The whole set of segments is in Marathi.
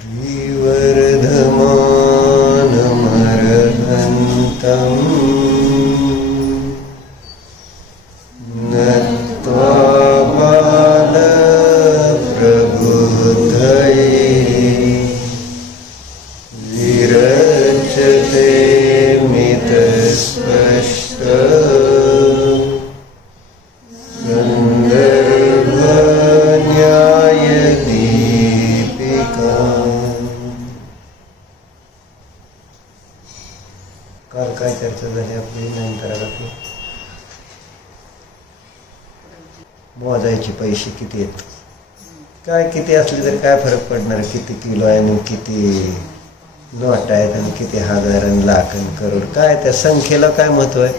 श्रीवर्धमानमर्हन्तम् नत्वा बालप्रबुद्धये विरचते मितस्पष्ट संदर्भन्यायदीपिका। काल काय चर्चा झाली आपली नंतर मोजायचे पैसे किती आहेत, काय किती असले तर काय फरक पडणार, किती किलो आहे आणि किती नोट आहेत आणि किती हजार आणि लाख आणि करोड, काय त्या संख्येला काय महत्व आहे?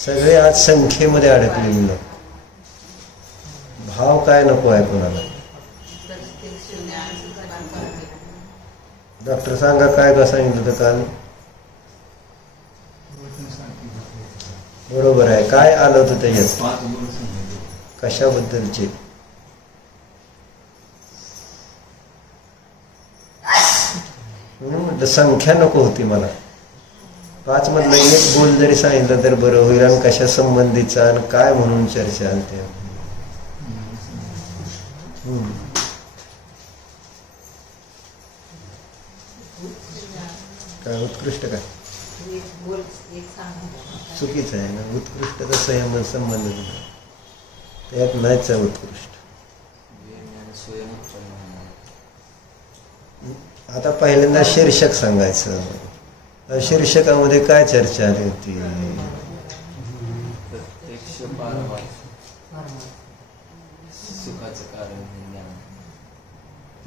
सगळे आज संख्येमध्ये अडकलेले लोक, भाव काय नको आहे कोणाला. डॉक्टर सांगा काय का सांगितलं होतं काल? बरोबर आहे. काय आलं होतं त्याच्यात, कशाबद्दलचे? म्हटलं संख्या नको होती मला. 5 मधलं एक बोल जरी सांगितलं तर बरं होईल. आणि कशा संबंधीचा आणि काय म्हणून चर्चा आलते. काय उत्कृष्ट काय चुकीचं आहे ना. उत्कृष्ट तर संयम संबंध त्यात नाहीच आहे उत्कृष्ट. आता पहिल्यांदा शीर्षक सांगायचं. शीर्षकामध्ये काय चर्चा आली होती?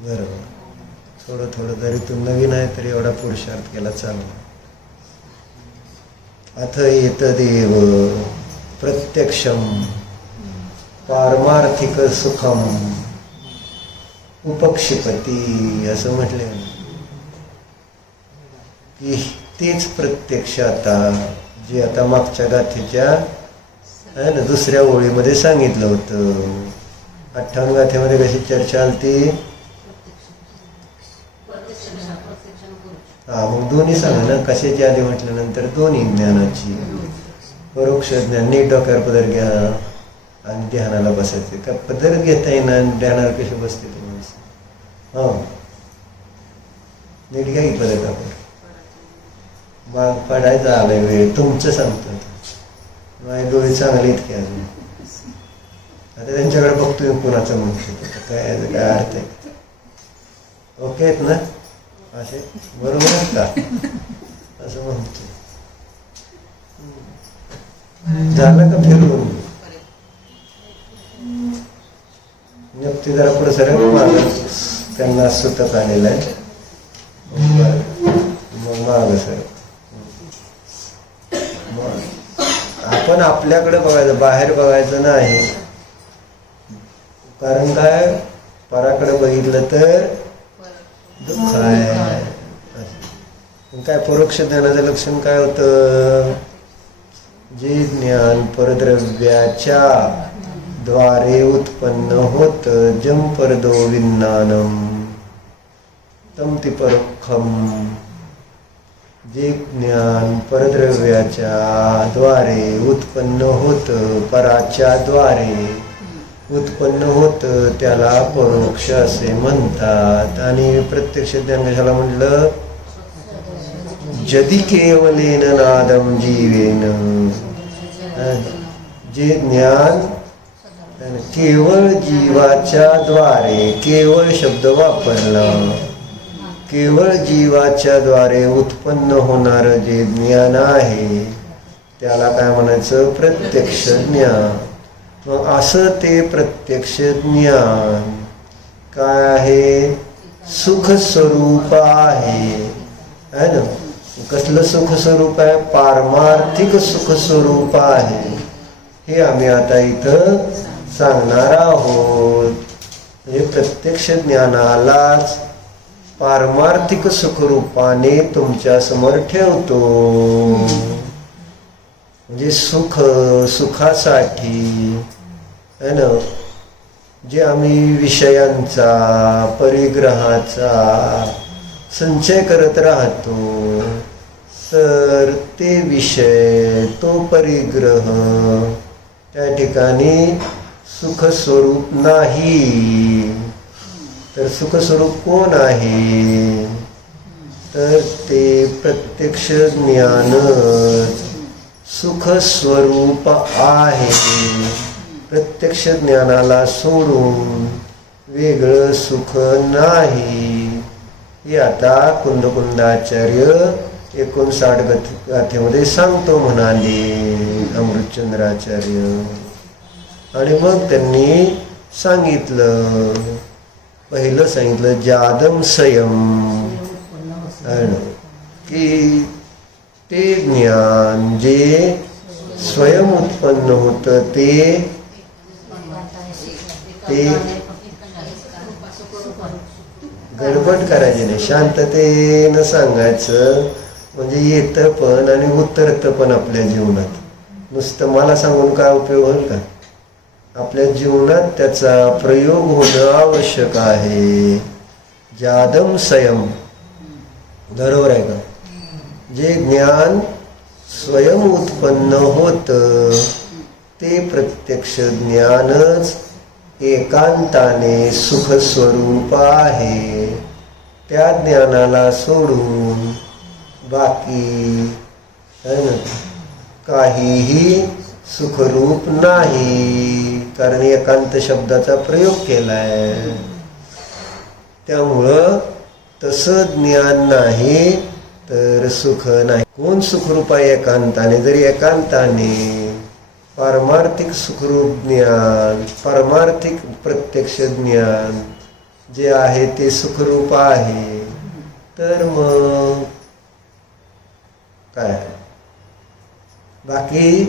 बरोबर. थोडं थोडं जरी तू नवीन आहे तरी एवढा पुरुषार्थ केला चांगला. अथ एतदेव प्रत्यक्षम पारमार्थिक सुखम उपक्षिपती असं म्हटले की तेच प्रत्यक्ष आता जे आता मागच्या गाथेच्या आहे ना दुसऱ्या ओळीमध्ये सांगितलं होतं. 58 गाथेमध्ये कशी चर्चा आलती? हा मग दोन्ही सांगा ना कशाची आली म्हटल्यानंतर दोन्ही ज्ञानाची. परोक्ष ज्ञान नीट डोक्यावर पदर घ्या आणि ध्यानाला बसायचे. का पदर घेता येईना आणि ध्यानावर कशी बसते तुम्ही? हा नीट घ्या की पदर कापड. मग पडायचं आलाय वेळ तुमचं सांगतो. माझे डोळे चांगले इतके अजून. आता त्यांच्याकडे बघतोय कुणाचं म्हणतो काय काय अर्थ आहे. ओके आहेत ना असे? बरोबर आहेत का? असं म्हणतो. झालं का फिरून? नक्की जरा पुढे सर माग त्यांना सुतक आलेलं आहे. मग माग सर आपण आपल्याकडे बघायचं, बाहेर बघायचं नाही. कारण काय पराकडे बघितलं तर दुःख आहे. काय परोक्ष ज्ञानाचं लक्षण काय होतं? जे ज्ञान परद्रव्याच्या द्वारे उत्पन्न होत जम परदो विज्ञानम तम ती परोक्षम. जे ज्ञान परद्रव्याच्या द्वारे उत्पन्न होत, पराच्या द्वारे उत्पन्न होत त्याला परोक्ष असे म्हणतात. आणि प्रत्यक्ष ज्ञान कशाला म्हटलं? जदी केवलेन नादम जीवेन. जे ज्ञान केवळ जीवाच्या द्वारे, केवळ शब्द वापरला, केवळ जीवाच्या द्वारे उत्पन्न होणार जे ज्ञान आहे त्याला काय म्हणायचं? प्रत्यक्ष ज्ञान. मग असं ते प्रत्यक्ष ज्ञान काय आहे? सुख स्वरूप आहे ना. कसलं सुख स्वरूप आहे? पारमार्थिक सुख स्वरूप आहे. हे आम्ही आता इथं सांगणार आहोत. म्हणजे प्रत्यक्ष ज्ञानालाच पारमार्थिक सुखरूपाने तुमच्या समोर ठेवतो. म्हणजे सुख सुखासाठी है ना जे आम्ही विषयांचा परिग्रहाचा संचय करत राहतो, तर ते विषय तो परिग्रह त्या ठिकाणी सुखस्वरूप नाही. तर सुखस्वरूप कोण आहे? तर ते प्रत्यक्ष ज्ञान सुखस्वरूप आहे. प्रत्यक्ष ज्ञानाला सोडून वेगळं सुख नाही. हे आता कुंदकुंदाचार्य 59 गाथेमध्ये सांगतो म्हणाले अमृतचंद्राचार्य. आणि मग त्यांनी सांगितलं, पहिलं सांगितलं जादम संयम, की ते ज्ञान जे स्वयं उत्पन्न होतं ते गडबड करायची नाही, शांततेनं सांगायचं. म्हणजे येतं पण आणि उतरतं पण आपल्या जीवनात. नुसतं मला सांगून काय उपयोग होईल का? आपल्या जीवनात त्याचा प्रयोग होणं आवश्यक आहे. जादम संयम, बरोबर आहे का? जे ज्ञान स्वयं उत्पन्न होतं ते प्रत्यक्ष ज्ञानच एकांताने सुखस्वरूप आहे. त्या ज्ञानाला सोडून बाकी काहीही सुखरूप नाही. कारण एकांत शब्दाचा प्रयोग केलाय. त्यामुळं तसं ज्ञान नाही तर सुख नाही. कोण सुखरूप आहे एकांताने? जरी एकांताने पारमार्थिक सुखरूप ज्ञान, पारमार्थिक प्रत्यक्ष ज्ञान जे आहे ते सुखरूप आहे, तर मग काय बाकी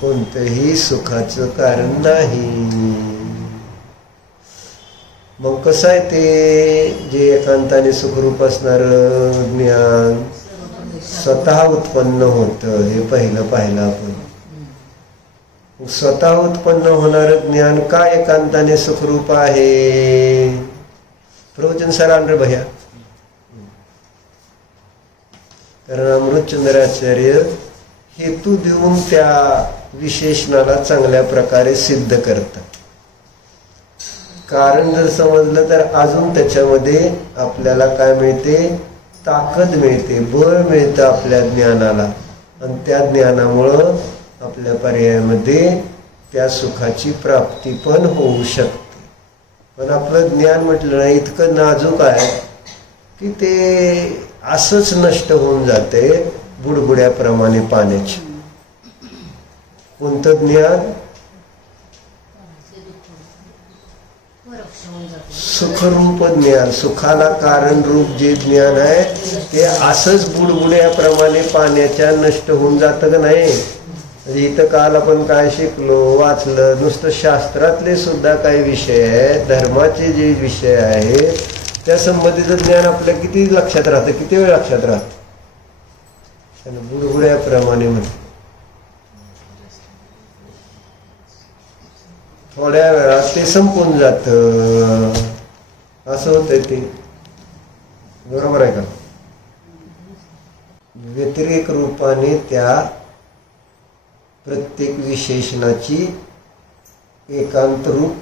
कोणतंही सुखाचं कारण नाही. मग कसं आहे ते जे एकांताने सुखरूप असणार ज्ञान स्वतः उत्पन्न होतं, हे पहिलं पाहिलं आपण. स्वतः उत्पन्न होणार ज्ञान का एकांताने सुखरूप आहे? प्रवचन सरांन रे भैया. कारण अमृतचंद्राचार्य हेतू देऊन त्या विशेषणाला चांगल्या प्रकारे सिद्ध करतात. कारण जर समजलं तर अजून त्याच्यामध्ये आपल्याला काय मिळते? ताकद मिळते, बळ मिळतं आपल्या ज्ञानाला. आणि त्या ज्ञानामुळं आपल्या पर्यायामध्ये त्या सुखाची प्राप्ती पण होऊ शकते. पण आपलं ज्ञान म्हटलं ना इतकं नाजूक आहे की ते असंच नष्ट होऊन जाते बुडबुड्याप्रमाणे पाण्याची. कोणतं ज्ञान? सुखरूप ज्ञान, सुखाला कारण रूप जे ज्ञान आहे ते असंच बुडबुड्याप्रमाणे पाण्याच्या नष्ट होऊन जातं का नाही? इथं काल आपण काय शिकलो, वाचलं, नुसतं शास्त्रातले सुद्धा काही विषय आहेत, धर्माचे जे विषय आहेत त्या संबंधीचं ज्ञान आपल्या किती लक्षात राहतं, किती वेळ लक्षात राहतं? बुडबुड्याप्रमाणे म्हणते. थोड्या वेळात ते संपून जातं, असं होतंय ते. बरोबर आहे का? व्यतिरेक रूपाने त्या प्रत्येक विशेषणाची एकांत रूप,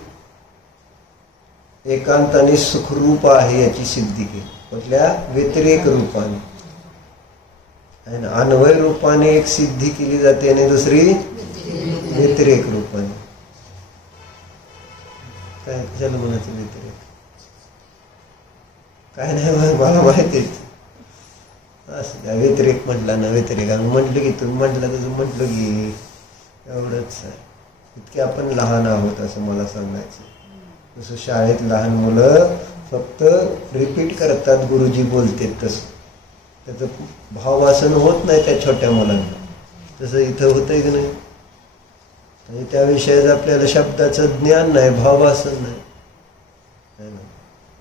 एकांताने सुखरूप आहे याची सिद्धी केली. कुठल्या? व्यतिरेक रूपाने. अन्वय रूपाने एक सिद्धी केली जाते आणि दुसरी व्यतिरेक रूपाने. काय कशाला म्हणायचं व्यतिरेक? काय नाही, मला माहिती आहे. असं व्यतिरेक म्हटला ना, व्यतिरेक म्हटलं की तुम्ही म्हटलं तसं म्हटलं की एवढंच आहे. इतके आपण लहान आहोत असं मला सांगायचं. जसं शाळेत लहान मुलं फक्त रिपीट करतात, गुरुजी बोलतात तसं. त्याचं भाववासन होत नाही त्या छोट्या मुलांना. तसं इथं होतंय की नाही? आणि त्या विषयाचं आपल्याला शब्दाचं ज्ञान नाही, भाववासन नाही.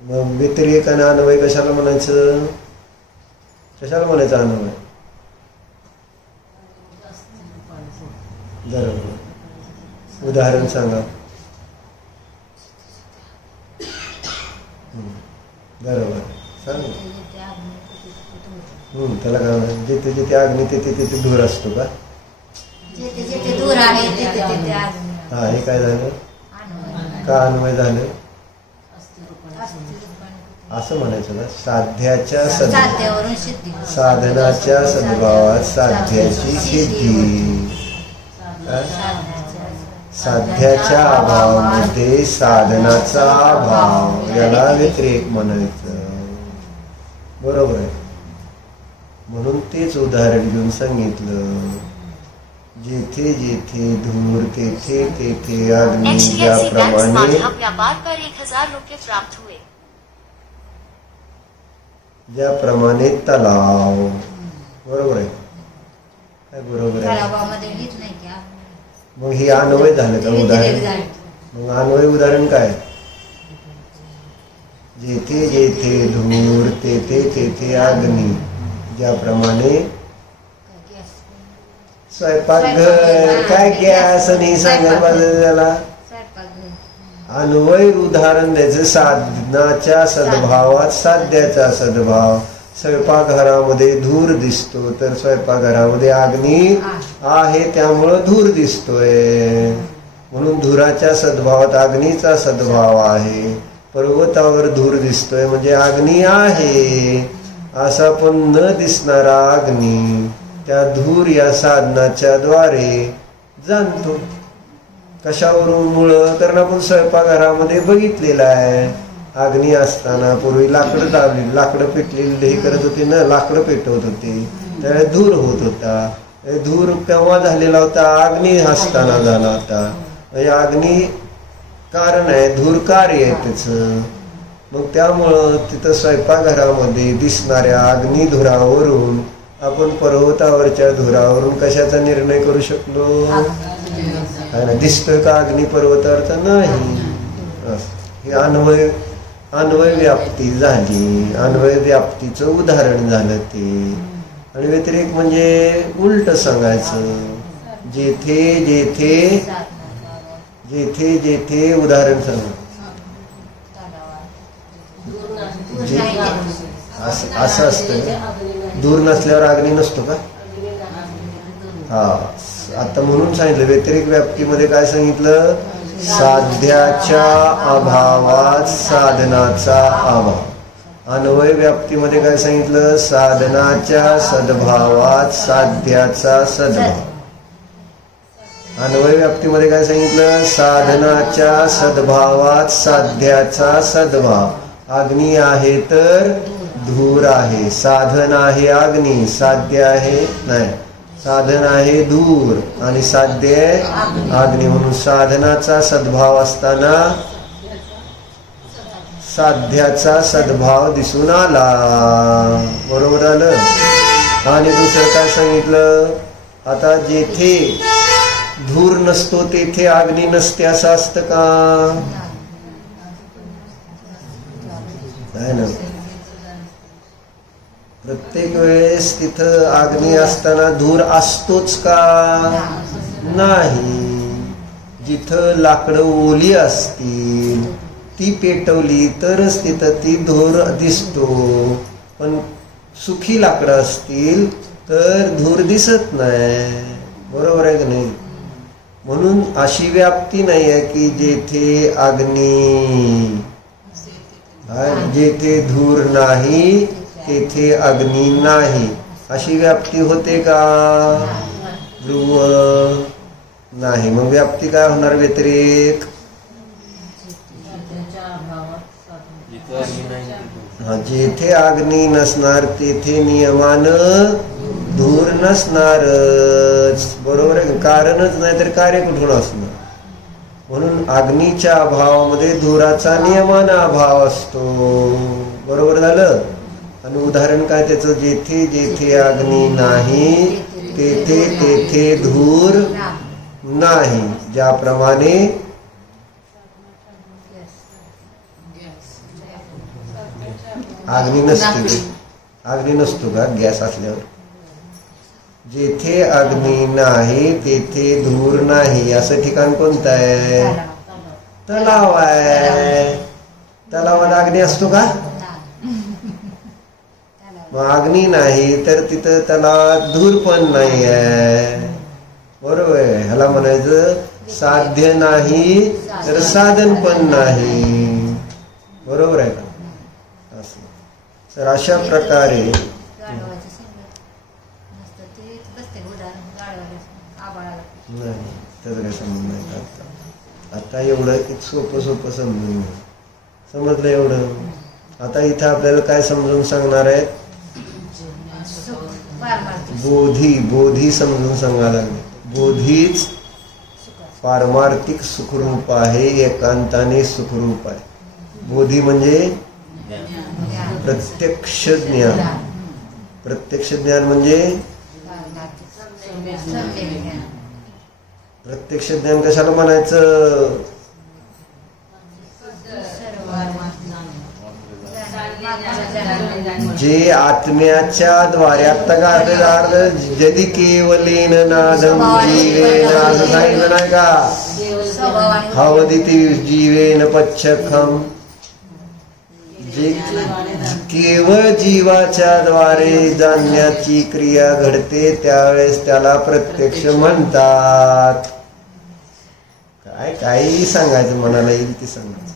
मग व्यतिरेक आणि अन्वय कशाला म्हणायचं? कशाला म्हणायचं अन्वय? बरोबर. उदाहरण सांगा. बरोबर सांग. त्याला काय म्हणतात? जिथे जिथे अग्नी तिथे तिथे धूर असतो का? जिथे जिथे धूर आहे तिथे तिथे अग्नी. हा, हे काय झालं? का अन्वय झालं असं म्हणायचं का? साध्याच्या साध्यावरून सिद्धी. साधनाच्या सद्भावात साध्याची सिद्धी. साध्याच्या अभावामध्ये साधनाचा अभाव, याला व्यतिरेक म्हणायचं. बरोबर आहे. म्हणून तेच उदाहरण घेऊन सांगितलं, जेथे जेथे धूर तेथे तेथे अग्नी. ज्याप्रमाणे व्यापार कर 1000 रुपये प्राप्त हुए. ज्याप्रमाणे तलाव. बरोबर आहे काय? बरोबर आहे. तलावामध्ये वीज नाही का? मग हे अन्वय झालं का उदाहरण? मग अन्वय उदाहरण काय? जेथे जेथे धूर तेथे तेथे अग्नी. ज्याप्रमाणे स्वयंपाकघर काय गॅस आणि सांगा त्याला अन्वय उदाहरण द्यायचं. साधनाच्या सद्भावात साध्याचा सद्भाव. स्वयंपाकघरामध्ये धूर दिसतो तर स्वयंपाकघरामध्ये अग्नी आहे त्यामुळं धूर दिसतोय. म्हणून धुराच्या सद्भावात अग्नीचा सद्भाव आहे. पर्वतावर धूर दिसतोय म्हणजे अग्नी आहे. असा पण न दिसणारा अग्नी त्या धूर या साधनाच्या द्वारे जाणतो. कशावरून? मुळं. कारण आपण स्वयंपाकघरामध्ये बघितलेलं आहे. अग्नी असताना पूर्वी लाकडं दाबली, लाकडं पेटलेली हे करत होते ना, लाकडं पेटवत होते, त्यावेळेस धूर होत होता. धूर केव्हा झालेला होता? अग्नी असताना झाला होता. म्हणजे अग्नी कारण आहे, धूर कार्य आहे त्याचं. मग त्यामुळं तिथं स्वयंपाकघरामध्ये दिसणाऱ्या अग्निधुरावरून आपण पर्वतावरच्या धुरावरून कशाचा निर्णय करू शकलो? दिसतोय का अग्नी पर्वतावरचा? नाही. हे अन्वय व्याप्ती झाली. अन्वय व्याप्तीचं उदाहरण झालं ते. आणि व्यतिरेक म्हणजे उलट सांगायचं. जेथे जेथे जेथे जेथे उदाहरण सांगा. असं असतं. दूर नसल्यावर अग्नी नसतो का? हा, आता म्हणून सांगितलं व्यतिरेक व्याप्तीमध्ये काय सांगितलं? साध्याच्या अभावात साधनाचा अभाव. अन्वय व्याप्तीमध्ये काय सांगितलं? साधनाच्या सद्भावात साध्याचा सद्भाव. अन्वय व्याप्तीमध्ये काय सांगितलं? साधनाच्या सद्भावात साध्याचा सद्भाव. अग्नी आहे तर धूर आहे. साधन आहे अग्नी, साध्य आहे नाही. साधन आहे धूर आणि साध्य अग्नी. म्हणून साधनाचा सद्भाव असताना साध्याचा सद्भाव दिसून आला. बरोबर आलं. आणि दुसरं काय सांगितलं? आता जेथे धूर नसतो तेथे अग्नी नसते असं असतं का? नाही ना. प्रत्येक वेळेस तिथं अग्नी असताना धूर असतोच का? नाही. जिथं लाकडं ओली असतील ती पेटवली तरच तिथं ती धूर दिसतो. पण सुखी लाकडं असतील तर धूर दिसत नाही. बरोबर आहे की नाही? म्हणून अशी व्याप्ती नाही आहे की जेथे अग्नी, जेथे धूर नाही तेथे अग्नी नाही, अशी व्याप्ती होते का? ध्रुव नाही. मग व्याप्ती काय होणार? व्यतिरेक. जेथे अग्नी नसणार तेथे नियमानं धूर नसणारच. बरोबर आहे. कारणच नाही तर कार्य कुठून असणार? म्हणून अग्नीच्या अभावामध्ये धुराचा नियमानं अभाव असतो. बरोबर झालं. आणि उदाहरण काय त्याचं? जेथे जेथे अग्नी नाही तेथे तेथे धूर नाही. ज्याप्रमाणे अग्नी नसते, अग्नी नसतो का गॅस असल्यावर? जेथे अग्नी नाही तेथे धूर नाही असं ठिकाण कोणतं आहे? तलाव आहे. तलावात अग्नी असतो का? मग अग्नी नाही तर तिथं तलावात धूर पण नाही आहे. बरोबर आहे. ह्याला म्हणायचं साध्य नाही तर साधन पण नाही. बरोबर आहे का? असं तर अशा प्रकारे नाही त्याचं काही संबंध नाही. आता एवढं सोपं समजून घ्या. समजलं एवढं? आता इथं आपल्याला काय समजून सांगणार आहे? बोधी समजून सांगायला लागले. बोधीच पारमार्थिक सुखरूप आहे, एकांताने सुखरूप आहे. बोधी म्हणजे प्रत्यक्ष ज्ञान. प्रत्यक्ष ज्ञान म्हणजे प्रत्यक्ष ज्ञान कशाला म्हणायचं? जे आत्म्याच्या द्वारे आता का जदी केवलेन नादम जीवेन असं सांगितलं नाही का? हवदिती जीवेन पच्छखम. जे केवळ जीवाच्या द्वारे जाणण्याची क्रिया घडते त्यावेळेस त्याला प्रत्यक्ष म्हणतात. काय काही सांगायचं मनाला येईल ते सांगायचं.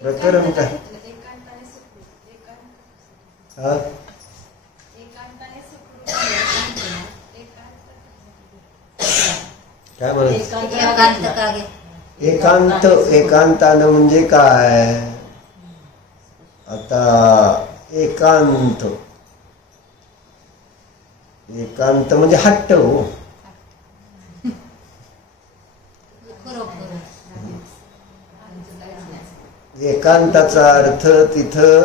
प्रकरण काय? काय म्हणायचं? एकांत. एकांतानं म्हणजे काय? आता एकांत एकांत म्हणजे हट्ट. हो, एकांताचा अर्थ तिथं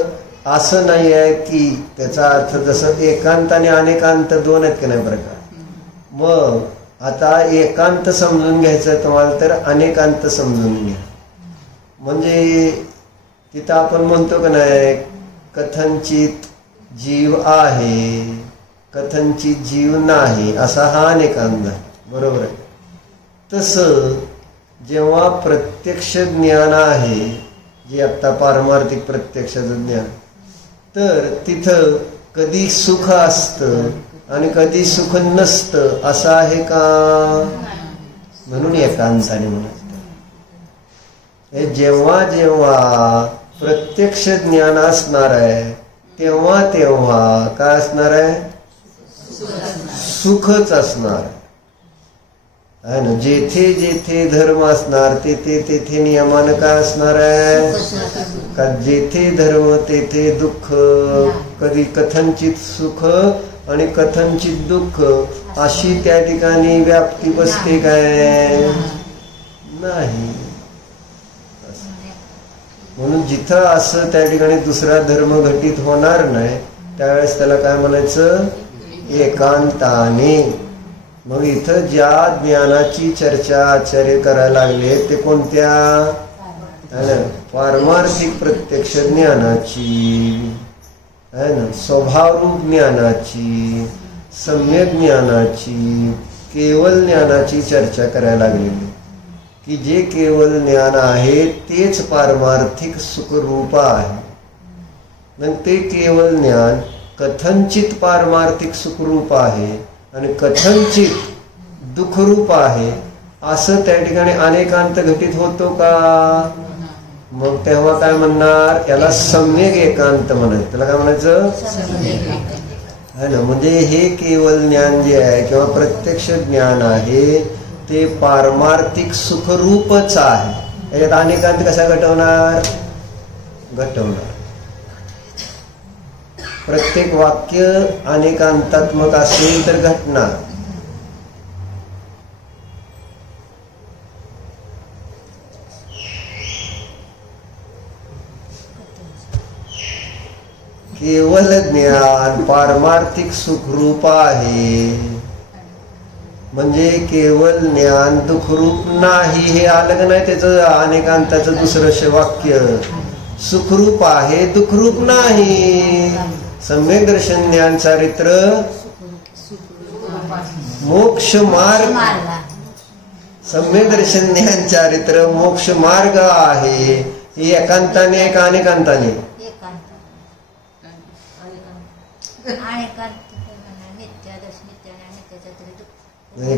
असं नाही आहे की त्याचा अर्थ जसं एकांत आणि अनेकांत दोन आहेत की नाही प्रकार. मग आता एकांत समजून घ्यायचं तुम्हाला तर अनेकांत समजून घ्या. म्हणजे तिथं आपण म्हणतो का नाही कथनचित जीव आहे, कथनचित जीव नाही, असा हा अनेकांत आहे. बरोबर आहे. तसं जेव्हा प्रत्यक्ष ज्ञान आहे, जे आता पारमार्थिक प्रत्यक्षाचं ज्ञान, तर तिथं कधी सुख असतं आणि कधी सुख नसतं असं आहे का? म्हणून एकांताने म्हणायचं. जेव्हा जेव्हा प्रत्यक्ष ज्ञान असणार आहे तेव्हा तेव्हा काय असणार आहे? सुखच असणार आहे ना. जेथे जेथे धर्म असणार तेथे तेथे नियमानं काय असणार आहे? का जेथे धर्म तेथे दुःख. कधी कथनचित सुख आणि कथनचित दुःख अशी त्या ठिकाणी व्याप्ती बसते काय? नाही. म्हणून जिथं असं त्या ठिकाणी दुसरा धर्म घटित होणार नाही त्यावेळेस त्याला काय म्हणायचं? एकांताने. मग इथं ज्या ज्ञानाची चर्चा आचार्य करायला लागले ते कोणत्या? पारमार्थिक प्रत्यक्ष ज्ञानाची है ना, स्वभावरूप ज्ञानाची, सम्यक ज्ञानाची, केवल ज्ञानाची चर्चा करायला लागलेली. की जे केवल ज्ञान आहे तेच पारमार्थिक सुखरूप आहे. मग ते केवल ज्ञान कथनचित पारमार्थिक सुखरूप आहे आणि कथनचित दुःखरूप आहे असं त्या ठिकाणी अनेकांत घटित होतो का? मग तेव्हा काय म्हणणार? याला सम्यक एकांत म्हणायचं. त्याला काय म्हणायचं? है ना. म्हणजे हे केवल ज्ञान जे आहे किंवा प्रत्यक्ष ज्ञान आहे ते पारमार्थिक सुखरूपच आहे. याच्यात अनेकांत कसा घटवणार? घटवणार. प्रत्येक वाक्य अनेकांतात्मक असेल तर घटणार. केवल ज्ञान पारमार्थिक सुखरूप आहे म्हणजे केवल ज्ञान दुःखरूप नाही हे आलं का नाही? त्याचं अनेकांताचं दुसरं वाक्य सुखरूप आहे दुःखरूप नाही. सम्यक दर्शन ज्ञान चारित्र मोक्ष मार्ग सम्यक दर्शन ज्ञान चारित्र मोक्ष मार्ग आहे. ही एकांताने का अनेकांताने?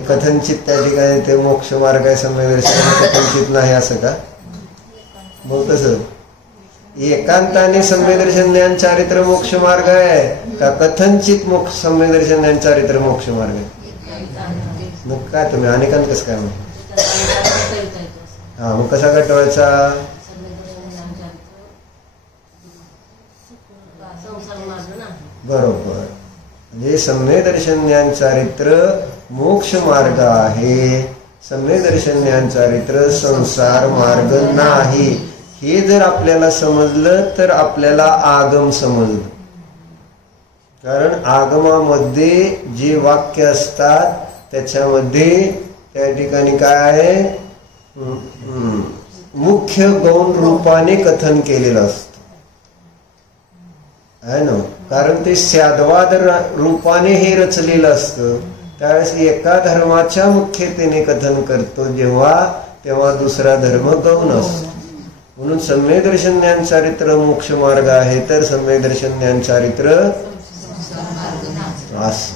कथनचित त्या ठिकाणी ते मोक्ष मार्ग आहे सम्यक दर्शन, कथनचित नाही असं का? मग कसं एकांताने सम्यक दर्शन ज्ञान चारित्र मोक्ष मार्ग आहे का कथनचित मोक्ष सम्यक दर्शन ज्ञान चारित्र मोक्ष मार्ग आहे? मग काय तुम्ही अनेकांत कसं काय मग? हा, मग कसा कटवायचा? बरोबर. म्हणजे सम्यक दर्शन ज्ञान चारित्र मोक्ष मार्ग आहे, सम्यक दर्शन ज्ञान चारित्र संसार मार्ग नाही. हे जर आपल्याला समजलं तर आपल्याला आगम समजलं. कारण आगमामध्ये जे वाक्य असतात त्याच्यामध्ये त्या ठिकाणी काय आहे? मुख्य गौण रूपाने कथन केलेलं असतं आहे ना. कारण ते स्याद्वाद रूपाने हे रचलेलं असतं. त्यावेळेस एका धर्माच्या मुख्यतेने कथन करतो जेव्हा, तेव्हा दुसरा धर्म गौण असतो. म्हणून सम्यक दर्शन ज्ञान चारित्र मोक्ष मार्ग आहे तर सम्यक दर्शन ज्ञान चारित्र असं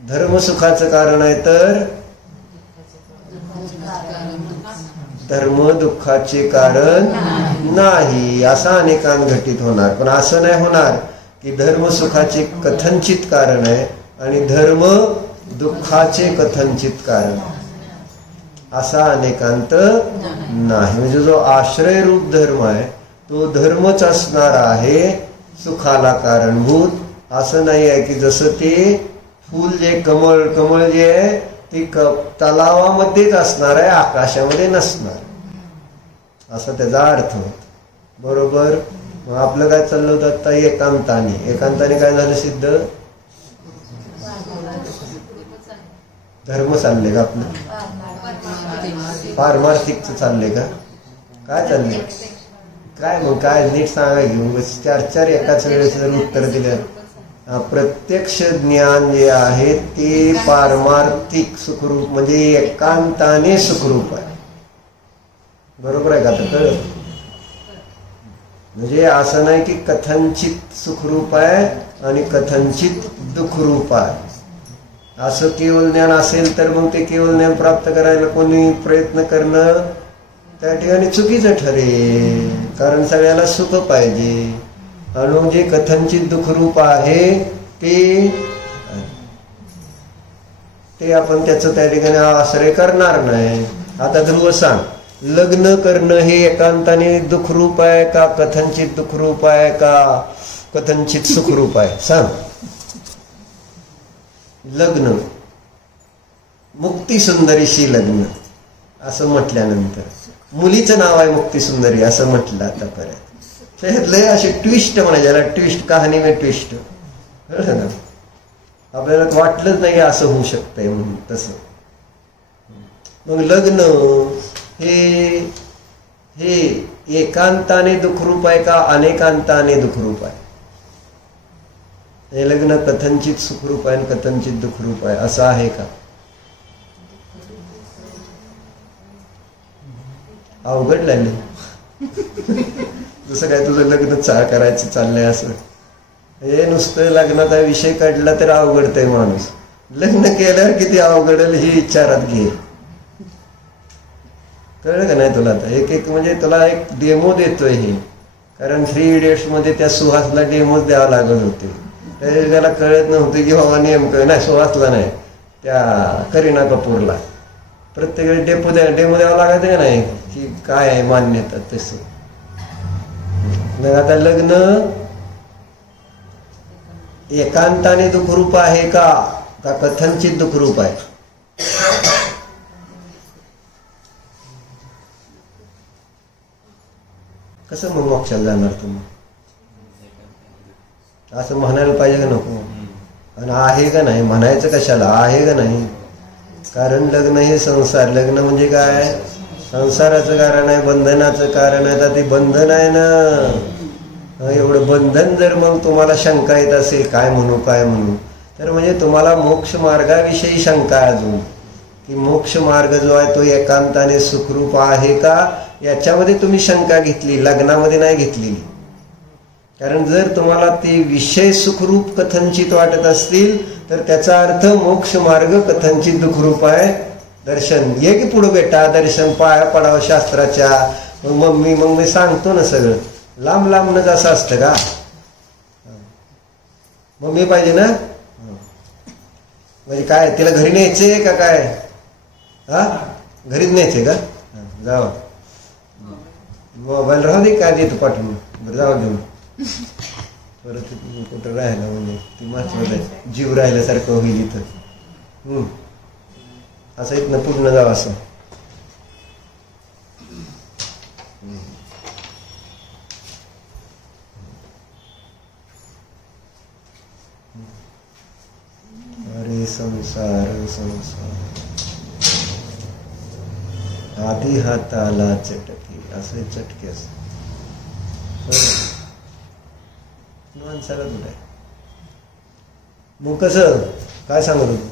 धर्म सुखाचं कारण आहे तर धर्म दुःखाचे कारण नाही. असा अनेकांत घटित होणार. पण असं नाही होणार की धर्म सुखाचे कथनचित कारण आहे आणि धर्म दुःखाचे कथनचित कारण, असा अनेकांत नाही. म्हणजे जो आश्रय रूप धर्म आहे तो धर्मच असणार आहे सुखाला कारणभूत. असं नाही आहे की जसं ते फूल जे कमळ जे आहे ते तलावामध्येच असणार आहे, आकाशामध्ये नसणार, असा त्याचा अर्थ होत. बरोबर. मग आपलं काय चाललं होतं आता? एकांताने काय झालं सिद्ध? धर्म चालले का आपलं? पारमार्थिकच चालले का? काय चालले? काय मग काय नीट सांगा घेऊ. चार एकाच वेळेस जर उत्तर दिलं. प्रत्यक्ष ज्ञान जे आहे ते पारमार्थिक सुखरूप म्हणजे एकांताने सुखरूप आहे. बरोबर आहे का? आता कळलं. म्हणजे असं नाही की कथनचित सुखरूप आहे आणि कथनचित दुःखरूप आहे. असं केवळ ज्ञान असेल तर मग ते केवळ ज्ञान प्राप्त करायला कोणी प्रयत्न करणं त्या ठिकाणी चुकीचं ठरेल. कारण सगळ्याला सुख पाहिजे. आणि जे कथनचित दुःखरूप आहे ते आपण त्याचं त्या ठिकाणी आश्रय करणार नाही. आता ध्रुव सांग, लग्न करणं हे एकांताने दुःखरूप आहे का कथनचित दुःखरूप आहे का कथनचित सुखरूप आहे? सांग. लग्न मुक्ती सुंदरीशी लग्न असं म्हटल्यानंतर मुलीचं नाव आहे मुक्ती सुंदरी असं म्हटलं आतापर्यंत. लय असे ट्विस्ट म्हणायचे, ट्विस्ट कहाणी में ट्विस्ट. कळलं ना? आपल्याला वाटलंच नाही असं होऊ शकतंय म्हणून तसं. मग लग्न हे एकांताने दुःखरूप आहे का अनेकांताने दुःखरूप आहे? हे लग्न कथनचित सुखरूप आहे आणि कथनचित दुःखरूप आहे असं आहे का? अवघड लागले. जसं काय तुझं लग्न करायचं चाललंय असं. हे नुसतं लग्नाचा विषय काढला तर अवघडतंय माणूस. लग्न केल्यावर किती अवघडेल हे विचारात घे. कळलं का नाही तुला? आता एक म्हणजे तुला एक डेमो देतोय हे. कारण 3 इडियट्स मध्ये त्या सुहासला डेमोच द्यावा लागत होते. त्याला कळत नव्हतं की बाबा नेमकं नाही सुहासला नाही त्या करीना कपूरला प्रत्येक वेळी डेमो द्यावा लागायचं का नाही की काय आहे मान्यता तसं. मग आता लग्न एकांताने दुःखरूप आहे का कथनचित दुःखरूप आहे? कसं मग मोक्षाला जाणार तुम्ही? असं म्हणायला पाहिजे का नको? आणि आहे का नाही म्हणायचं कशाला? आहे का नाही? कारण लग्न हे संसार. लग्न म्हणजे काय? संसाराचं कारण आहे, बंधनाचं कारण आहे. तर ते बंधन आहे ना. एवढं बंधन जर मग तुम्हाला शंका येत असेल काय म्हणू तर म्हणजे तुम्हाला मोक्ष मार्गाविषयी शंका अजून की मोक्ष मार्ग जो आहे तो एकांताने सुखरूप आहे का, याच्यामध्ये तुम्ही शंका घेतली, लग्नामध्ये नाही घेतलेली. कारण जर तुम्हाला ते विषय सुखरूप कथनचित वाटत असतील तर त्याचा अर्थ मोक्ष मार्ग कथनचित दुःखरूप आहे. दर्शन ये की पुढे बेटा, दर्शन पाया पडावं शास्त्राच्या. मग मी सांगतो ना सगळं. लांब लांबनच असं असतं का? मम्मी पाहिजे ना, म्हणजे काय तिला घरी न्यायचे का काय? हा, घरीच न्यायचे का? जावा, मोबाईल राहू दे का देतो पाठवून. बरं जावा घेऊन. परत कुठं राहायला म्हणजे ती महत्वाचं आहे, जीव राहिल्यासारखं होईल इथं. असं इथनं पूर्ण जावं असं. अरे संसार संसार आधी हाताला चटके, असे चटके असते माणसाला कुठे. मग कसं काय सांगत होतो,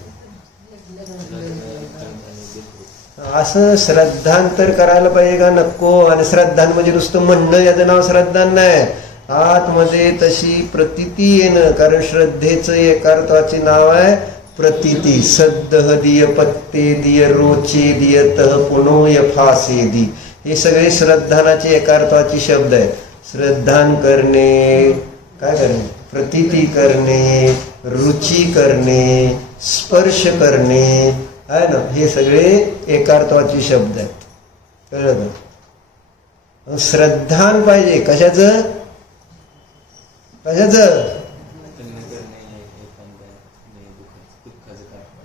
असं श्रद्धांतर करायला पाहिजे का नको? आणि श्रद्धान म्हणजे नुसतं म्हणणं, याचं नाव श्रद्धान नाही. आतमध्ये तशी प्रतीती येणं. कारण श्रद्धेचं एकार्थाचे नाव आहे प्रतीती. सद्दह दिय पत्ते दिय रोचे दिय तह पुनोय फासे दी. हे सगळे श्रद्धानाचे एकार्थाचे शब्द आहेत. श्रद्धान करणे, काय करणे? प्रतीती करणे, रुची करणे, स्पर्श करणे आहे ना, हे सगळे एकार्थवाचे शब्द आहेत. कळलं का? श्रद्धान पाहिजे कशाचं? कशाचं?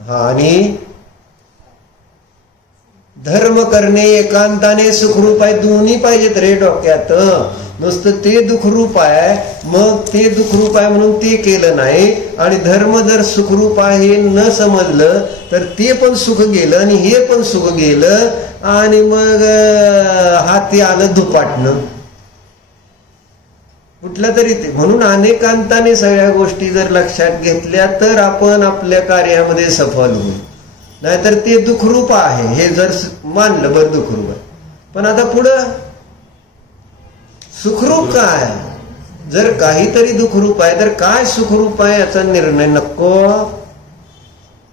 हा, आणि धर्म करणे एकांताने सुखरूप आहे. दोन्ही पाहिजेत रे डोक्यात. नुसतं ते दुःखरूप आहे, मग ते दुःखरूप आहे म्हणून ते केलं नाही, आणि धर्म जर सुखरूप आहे न समजलं तर ते पण सुख गेलं आणि हे पण सुख गेलं, आणि मग हाती आलं धुपाटणं कुठलं तरी ते. म्हणून अनेकांताने सगळ्या गोष्टी जर लक्षात घेतल्या तर आपण आपल्या कार्यामध्ये सफल होऊ. नाहीतर ते दुःखरूप आहे हे जर मानलं, बरं दुःखरूप आहे, पण आता पुढं सुखरूप काय? जर काहीतरी दुःखरूप आहे तर काय सुखरूप आहे याचा निर्णय नको.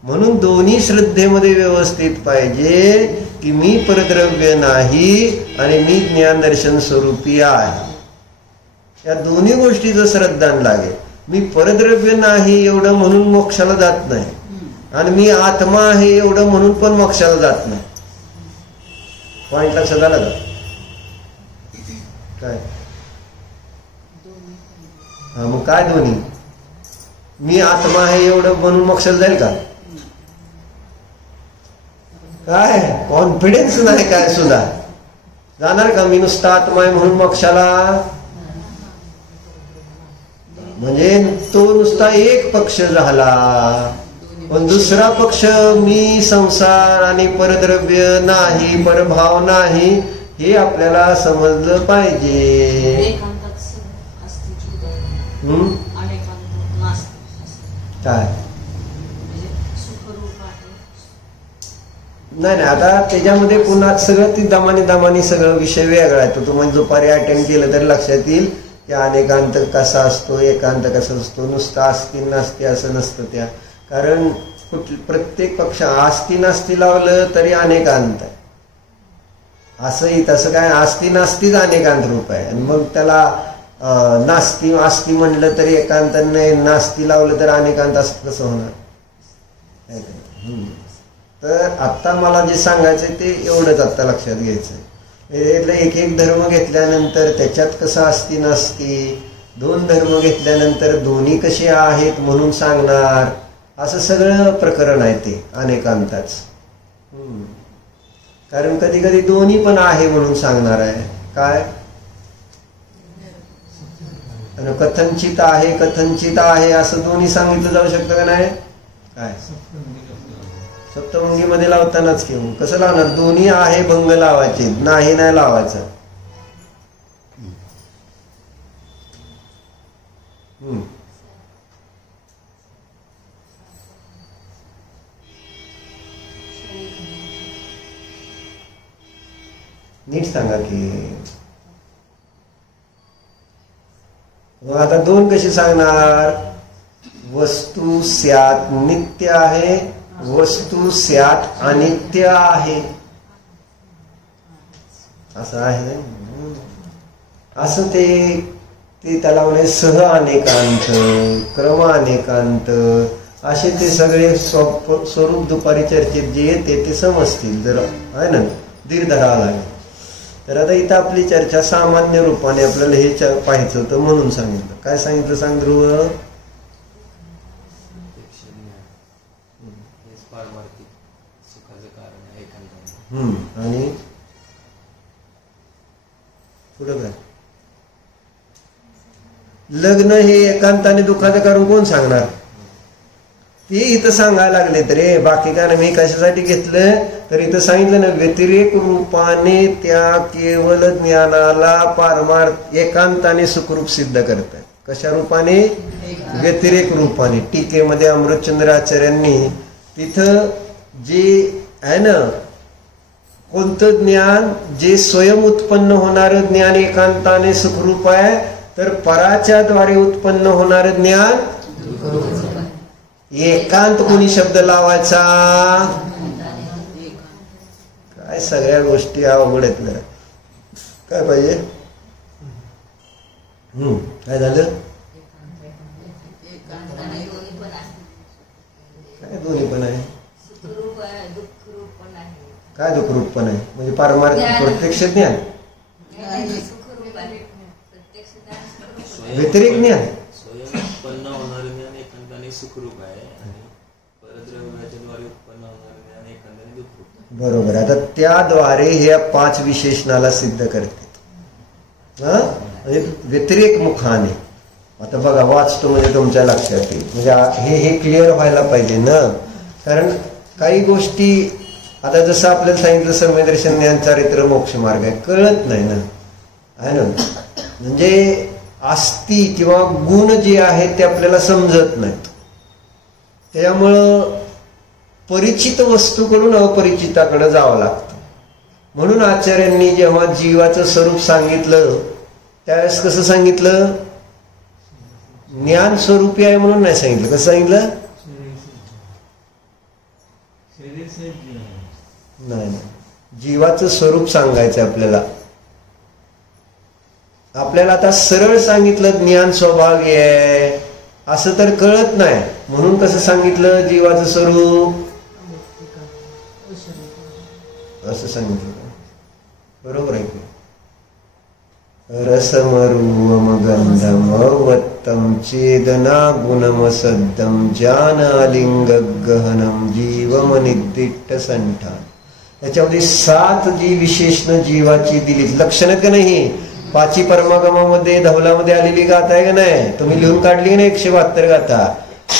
म्हणून दोन्ही श्रद्धेमध्ये व्यवस्थित पाहिजे की मी परद्रव्य नाही आणि मी ज्ञान दर्शन स्वरूपी आहे. या दोन्ही गोष्टीचं श्रद्धान लागेल. मी परद्रव्य नाही एवढं म्हणून मोक्षाला जात नाही, आणि मी आत्मा आहे एवढं म्हणून पण मोक्षाला जात नाही. पॉइंट लक्षात आला का? काय? हा, मग काय दोन्ही? मी आत्मा आहे एवढं म्हणून मोक्षाला जाईल का? काय कॉन्फिडन्स नाही काय सुद्धा जाणार का? मी नुसता आत्मा आहे म्हणून मोक्षाला? म्हणजे तो नुसता एक पक्ष झाला, पण दुसरा पक्ष मी संसार आणि परद्रव्य नाही, परभाव नाही, हे आपल्याला समजलं पाहिजे. काय नाही, आता त्याच्यामध्ये पुन्हा सगळं ती दमानी सगळं विषय वेगळा आहे. तो म्हणजे दुपारी अटेंड केलं तर लक्षात येईल की अनेकांत कसा असतो, एकांत कसा असतो. नुसतं आस्ती नास्ती असं नसतं त्या. कारण प्रत्येक पक्ष आस्ती नास्ती लावलं तरी अनेकांत आहे. असंही तसं काय आस्ती नास्तीच अनेकांत रूप आहे. आणि मग त्याला नास्ती आस्ती म्हणलं तरी एकांत नाही, नास्ती लावलं तर अनेकांत असं कसं होणार? तर आता मला जे सांगायचं ते एवढंच आता लक्षात घ्यायचं. एक एक धर्म घेतल्यानंतर त्याच्यात कसं असती नसती, दोन धर्म घेतल्यानंतर दोन्ही कसे आहेत म्हणून सांगणार, असं सगळं प्रकरण आहे ते अनेकांताच. कारण कधी कधी दोन्ही पण आहे म्हणून सांगणार आहे. काय कथनचित आहे कथनचित आहे असं दोन्ही सांगितलं जाऊ शकतं का नाही? काय सप्तभंगीमध्ये लावतानाच घेऊन कसं लावणार? दोन्ही आहे भंग लावायचे, नाही नाही लावायचं. नीट सांगा की. मग आता दोन कशी सांगणार? वस्तू स्यात नित्य आहे, वस्तू स्यात अनित्य आहे, असं आहे. असं ते त्याला म्हणे सह अनेकांत, क्रम अनेकांत, असे ते सगळे स्वरूप दुपारी चर्चेत जे येते ते समजतील जर आहे ना, धीर धरावा लागेल. तर आता इथं आपली चर्चा सामान्य रूपाने आपल्याला हे पाहायचं होतं म्हणून सांगितलं. काय सांगितलं सांग ध्रुव? आणि पुढं काय? लग्न हे एकांताने दुःखाचं कारण कोण सांगणार? ते इथं सांगायला लागले. तर बाकी काय मी कशासाठी घेतलं तर इथं सांगितलं ना, व्यतिरेक रूपाने त्या केवळ ज्ञानाला पारमार्थ एकांताने सुखरूप सिद्ध करतात. कशा रूपाने? व्यतिरेक रूपाने. टीकेमध्ये अमृतचंद्र आचार्यांनी तिथं जे आहे ना, कोणतं ज्ञान जे स्वयं उत्पन्न होणारं ज्ञान एकांताने सुखरूप आहे, तर पराच्या द्वारे उत्पन्न होणारं ज्ञान एकांत कोणी शब्द लावायचा? काय सगळ्या गोष्टी अवघड आहेत ना. काय पाहिजे? काय झालं? काय दोन्ही पण आहे? काय दुःखरूप पण आहे? म्हणजे पारमार्थिक प्रत्यक्ष ज्ञान, व्यतिरिक ज्ञान, स्वयं उत्पन्न होणारे ज्ञान एकांताने सुखरूप आहे आणि परद्रव्याच्या द्वारे उत्पन्न होणारे ज्ञान एकांताने दुःखरूप. बरोबर. आता त्याद्वारे हे 5 विशेषणाला सिद्ध करतात. म्हणजे व्यतिरेक मुखाने. आता बघा वाचतो म्हणजे तुमच्या लक्षात येईल. म्हणजे हे क्लिअर व्हायला पाहिजे ना. कारण काही गोष्टी आता जसं आपल्याला सांगितलं सम्यदर्शन ज्ञान चारित्र मोक्ष मार्ग आहे, कळत नाही ना, आहे ना. म्हणजे आस्ती किंवा गुण जे आहेत ते आपल्याला समजत नाहीत. त्यामुळं परिचित वस्तूकडून अपरिचिताकडे जावं लागतं. म्हणून आचार्यांनी जेव्हा जीवाचं स्वरूप सांगितलं त्यावेळेस कसं सांगितलं? ज्ञान स्वरूपी आहे म्हणून नाही सांगितलं. कसं सांगितलं? नाही, जीवाचं स्वरूप सांगायचं आपल्याला. आपल्याला आता सरळ सांगितलं ज्ञान स्वभावी आहे असं तर कळत नाही. म्हणून कसं सांगितलं? जीवाचं स्वरूप असं सांगितलं. बरोबर आहे की? रसमरूपम गंधम अवत्तम चेदना गुणम सद्दम ज्ञान अलिंग गहनम जीवम निदिष्ट संठान. याच्यामध्ये 7 जी विशेषण जीवाची दिली. लक्षण आहेत का नाही? 5 परमागमामध्ये धवलामध्ये आलेली गाथा आहे का नाही? तुम्ही लिहून काढली ना 172 गाथा.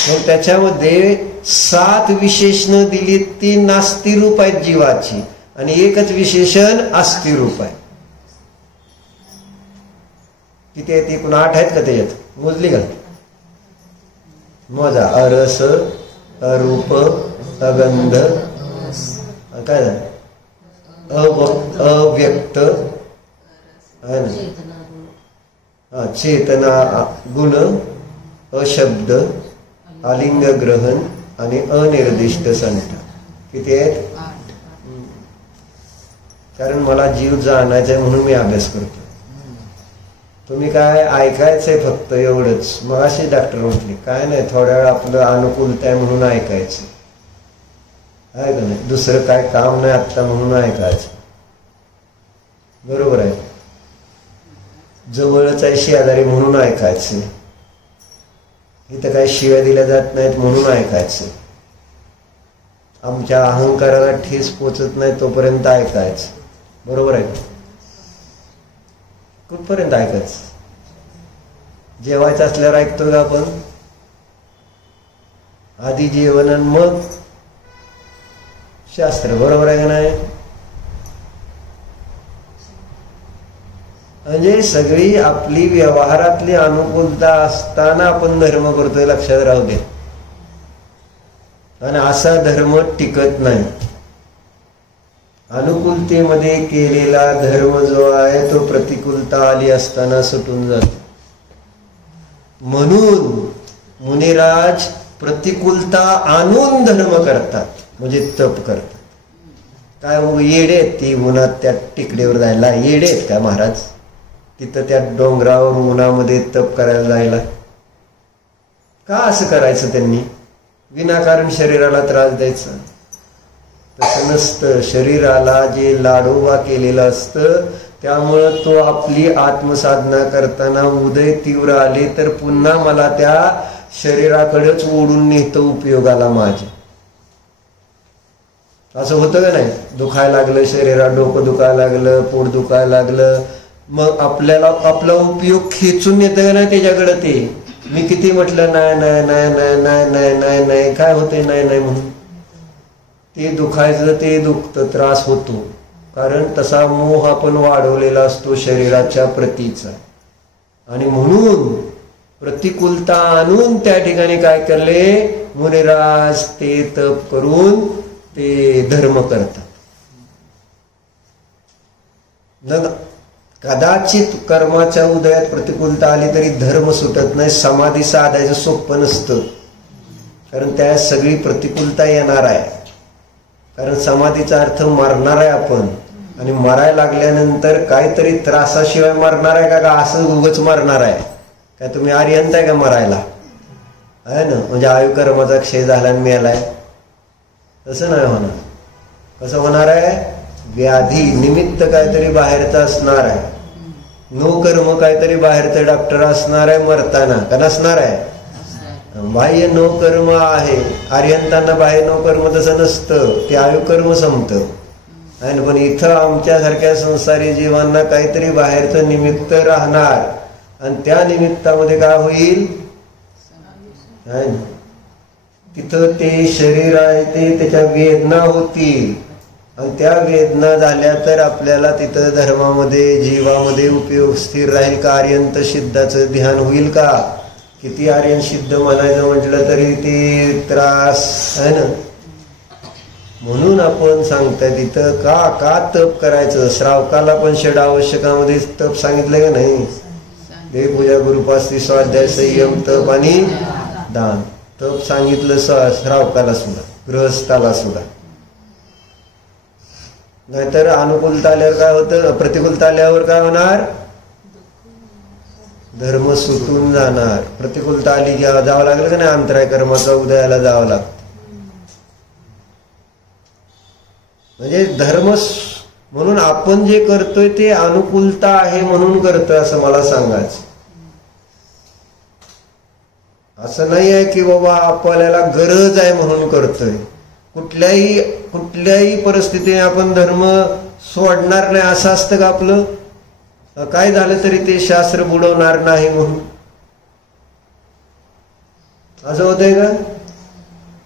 मग त्याच्यामध्ये 7 विशेषण दिली. ती नास्ती रूप आहेत जीवाची आणि एकच विशेषण आस्ती रूप आहे. किती आहेत? एकूण 8 आहेत का त्याच्यात? मोजली का? मोजा. अरस, अरूप, अगंध, काय झालं? अव्यक्त आहे ना, चेतना गुण, अशब्द, अलिंग ग्रहण आणि अनिर्दिष्ट संख्या. किती आहेत? कारण मला जीव जाणायचा आहे म्हणून मी अभ्यास करतो. तुम्ही काय ऐकायचंय फक्त एवढंच. मग असे डॉक्टर म्हटले काय नाही, थोड्या वेळ आपलं अनुकूलता आहे म्हणून ऐकायचं आहे का नाही. दुसरं काय काम नाही आत्ता म्हणून ऐकायचं. बरोबर आहे. जवळच आहे शेजारी म्हणून ऐकायचं. इथं काही शिव्या दिल्या जात नाहीत म्हणून ऐकायचं. आमच्या अहंकाराला ठेस पोचत नाही तोपर्यंत ऐकायचं. बरोबर आहे. कुठपर्यंत ऐकायचं? जेवायचं असल्यावर ऐकतो का आपण? आधी जेवण आणि मग शास्त्र. बरोबर आहे का नाही? म्हणजे सगळी आपली व्यवहारातली अनुकूलता असताना आपण धर्म करतोय, लक्षात राहू दे. आणि असा धर्म टिकत नाही. अनुकूलतेमध्ये केलेला धर्म जो आहे तो प्रतिकूलता आली असताना सुटून जातो. म्हणून मुनिराज प्रतिकूलता आणून धर्म करतात, म्हणजे तप करतात. काय मग येडे आहेत ती उन्हात त्या टेकडीवर जायला? येडे आहेत का महाराज तिथं त्या डोंगरावर उन्हामध्ये तप करायला जायला? का असं करायचं त्यांनी? विनाकारण शरीराला त्रास द्यायचा? तसं नसतं. शरीराला जे लाडोबा केलेलं असतं त्यामुळं तो आपली आत्मसाधना करताना उदय तीव्र आले तर पुन्हा मला त्या शरीराकडेच ओढून नेतं उपयोगाला माझ्या. असं होतं का नाही? दुखायला लागलं शरीरात, डोकं दुखायला लागलं, पोट दुखायला लागलं, मग आपल्याला आपला उपयोग खेचून येतं का नाही त्याच्याकडे? ते मी किती म्हटलं नाही नाही नाही नाही नाही नाही नाही नाही, काय होते नाही नाही म्हणून ते दुखायचं, ते दुखतं, त्रास होतो. कारण तसा मोह आपण वाढवलेला असतो शरीराच्या प्रतीचा. आणि म्हणून प्रतिकूलता आणून त्या ठिकाणी काय करले मुनिराज? ते तप करून ते धर्म करतात. कदाचित कर्माच्या उदयात प्रतिकूलता आली तरी धर्म सुटत नाही. समाधी साधायचं सोपं नसतं, कारण त्या सगळी प्रतिकूलता येणार आहे. कारण समाधीचा अर्थ मरणार आहे आपण, आणि मरायला लागल्यानंतर काहीतरी त्रासाशिवाय मरणार आहे का? असं उगच मरणार आहे काय? तुम्ही आर्यंत आहे का मरायला? आहे ना, म्हणजे आयुकर्माचा क्षय झाला आणि मेलाय, तसं नाही होणार. कसं होणार आहे? व्याधी निमित्त काहीतरी बाहेरचं असणार आहे. नो कर्म काहीतरी बाहेरचं डॉक्टर असणार आहे मरताना, का नसणार आहे? बाह्य नो कर्म आहे. आर्यंतांना बाह्य नो कर्म तसं नसतं, ते आयुकर्म संपतं. आहे. पण इथं आमच्यासारख्या संसारी जीवांना काहीतरी बाहेरचं निमित्त राहणार, आणि त्या निमित्तामध्ये काय होईल? तिथं ते शरीर आहे ते त्याच्या वेदना होतील, आणि त्या वेदना झाल्या तर आपल्याला तिथं धर्मामध्ये जीवामध्ये उपयोग स्थिर राहील का? आर्यंत सिद्धाचं ध्यान होईल का? किती आर्यन सिद्ध म्हणायचं म्हटलं तरी ते त्रास आहे ना. म्हणून आपण सांगताय तिथं का तप करायचं? श्रावकाला पण षडावश्यकामध्ये तप सांगितलं का नाही? देवपूजा, गुरुपास्ती, स्वाध्याय, संयम, तप आणि दान. तप सांगितलं श्रावकाला सुद्धा, गृहस्थाला सुद्धा. नाहीतर अनुकूलता आल्यावर काय होतं? प्रतिकूलता आल्यावर काय होणार? धर्म सुटून जाणार. प्रतिकूलता आली की जावं लागलं का नाही? अंतराय कर्माचा उदयाला जावं लागतं. म्हणजे धर्म म्हणून आपण जे करतोय ते अनुकूलता आहे म्हणून करतोय असं मला सांगायचं. असं नाही आहे की बाबा आपल्याला गरज आहे म्हणून करतोय. कुठल्याही परिस्थितीने आपण धर्म सोडणार नाही असं असतं का आपलं? काय झालं तरी ते शास्त्र बुडवणार नाही म्हणून असं होतंय का?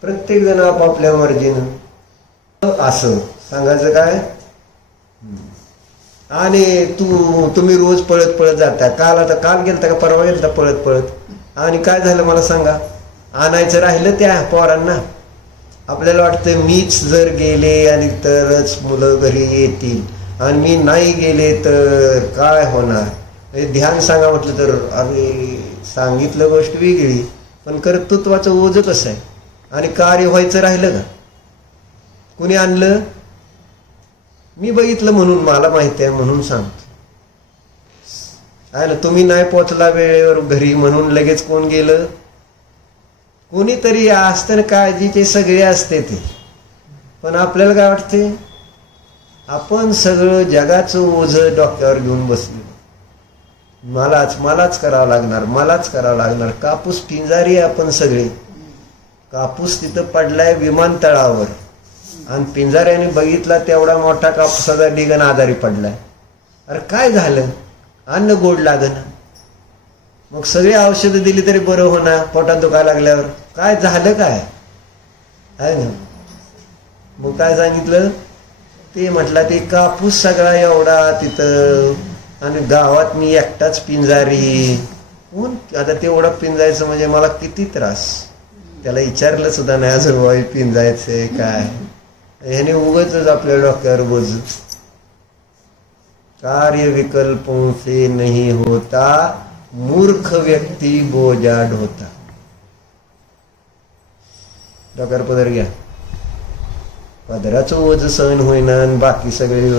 प्रत्येक जण आपापल्या मर्जीनं असं सांगायचं काय? आणि तुम्ही रोज पळत पळत जाता. काल गेलता का परवा गेलता पळत पळत, आणि काय झालं मला सांगा? आणायचं राहिलं त्या पोरांना. आपल्याला वाटतं मीच जर गेले आणि तरच मुलं घरी येतील, आणि मी नाही गेले तर काय होणार? ध्यान सांगा म्हटलं तर अरे सांगितलं गोष्ट वेगळी, पण कर्तृत्वाचं ओझं कसं आहे? आणि कार्य व्हायचं राहिलं का? कुणी आणलं? मी बघितलं म्हणून मला माहिती आहे म्हणून सांगतो. आहे ना, तुम्ही नाही पोचला वेळेवर घरी म्हणून लगेच कोण गेलं? कोणीतरी असतं ना, काळजीचे सगळे असते ते. पण आपल्याला काय वाटते? आपण सगळं जगाचं ओझं डोक्यावर घेऊन बसलो. मलाच करावं लागणार. कापूस पिंजारी आपण सगळे. कापूस तिथं पडलाय विमानतळावर, आणि पिंजाऱ्याने बघितला तेवढा मोठा कापसाचा ढिगण आजारी पडलाय. अरे काय झालं? अन्न गोड लागन. मग सगळी औषधं दिली तरी बरं होणार. पोटात दुखायला लागल्यावर काय झालं? काय आहे ना. मग काय सांगितलं? ते म्हटलं ते कापूस सगळा एवढा तिथं, आणि गावात मी एकटाच पिंजारी. कोण आता तेवढा पिंजायचं म्हणजे मला किती त्रास. त्याला विचारलं सुद्धा नाही अजून पिंजायचंय काय. ह्याने उगाचच आपल्या डोक्यावर बोझ. कार्य विकल्पों से नहीं होता, मूर्ख व्यक्ती बोजाड होता. डोक्यावर पदर घ्या, पदराचं ओझ सहन होईना आणि बाकी सगळे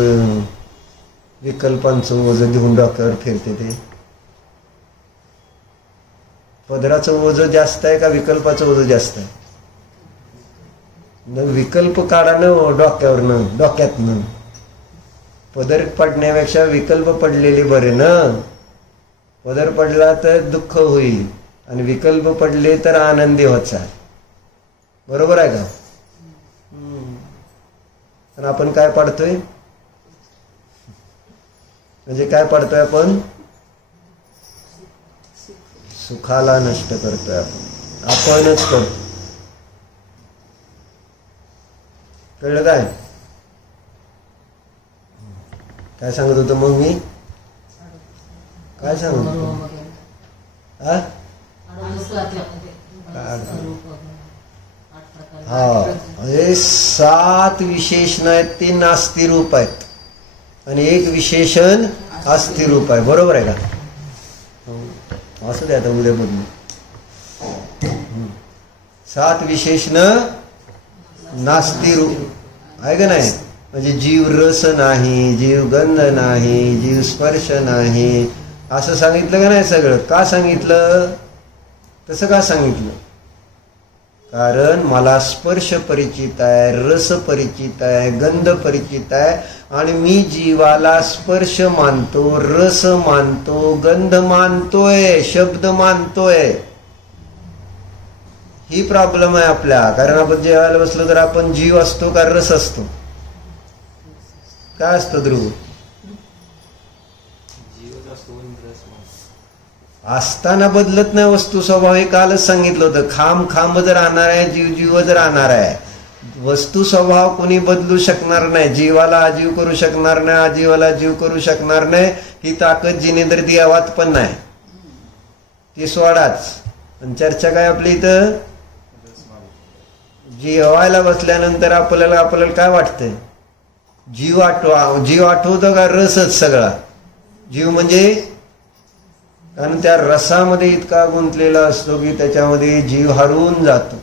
विकल्पांचं ओझ घेऊन डोक्यावर फिरते. ते पदराचं ओझ जास्त आहे का विकल्पाचं ओझ जास्त आहे? न विकल्प काढा न डोक्यावरनं, डोक्यातनं. पदर पडण्यापेक्षा विकल्प पडलेले बरे ना. पदर पडला तर दुःख होईल आणि विकल्प पडले तर आनंदी होता. बरोबर आहे का? पण आपण काय पाडतोय? म्हणजे काय पाडतोय आपण? सुखाला नष्ट करतोय आपण. आपणच करतो. कळलं काय? काय सांगत होतो मग मी? काय सांगत होतो? हा, हे 7 विशेषण आहेत ते नास्ती रूप आहेत आणि एक विशेषण अस्थिर रूप आहे. बरोबर आहे का? असं द्या आता उद्या बदलू. 7 विशेषण नास्ती रूप आहे का नाही? म्हणजे जीव रस नाही, जीव गंध नाही, जीव स्पर्श नाही असं सांगितलं का नाही? सगळं का सांगितलं? तसं का सांगितलं? कारण मला स्पर्श परिचित आहे, रस परिचित आहे, गंध परिचित आहे आणि मी जीवाला स्पर्श मानतो, रस मानतो, गंध मानतोय, शब्द मानतोय. ही प्रॉब्लेम आहे आपल्या. कारण आपण जेवायला बसलो तर आपण जीव असतो का रस असतो? काय असतो ध्रुव? असताना बदलत नाही वस्तू स्वभाव. हे कालच सांगितलं होतं. खांब खांबच राहणार आहे, जीव जीवच राहणार आहे. वस्तू स्वभाव कोणी बदलू शकणार नाही. जीवाला अजीव करू शकणार नाही, अजीवाला जीव करू शकणार नाही. ही ताकद जिनेंद्र देवात पण नाही. ती सोडाच. पण चर्चा काय आपली इथं? जेवायला बसल्यानंतर आपल्याला काय वाटतंय? जीव आठवतो का रसच सगळा? जीव म्हणजे कारण त्या रसामध्ये इतका गुंतलेला असतो की त्याच्यामध्ये जीव हरवून जातो.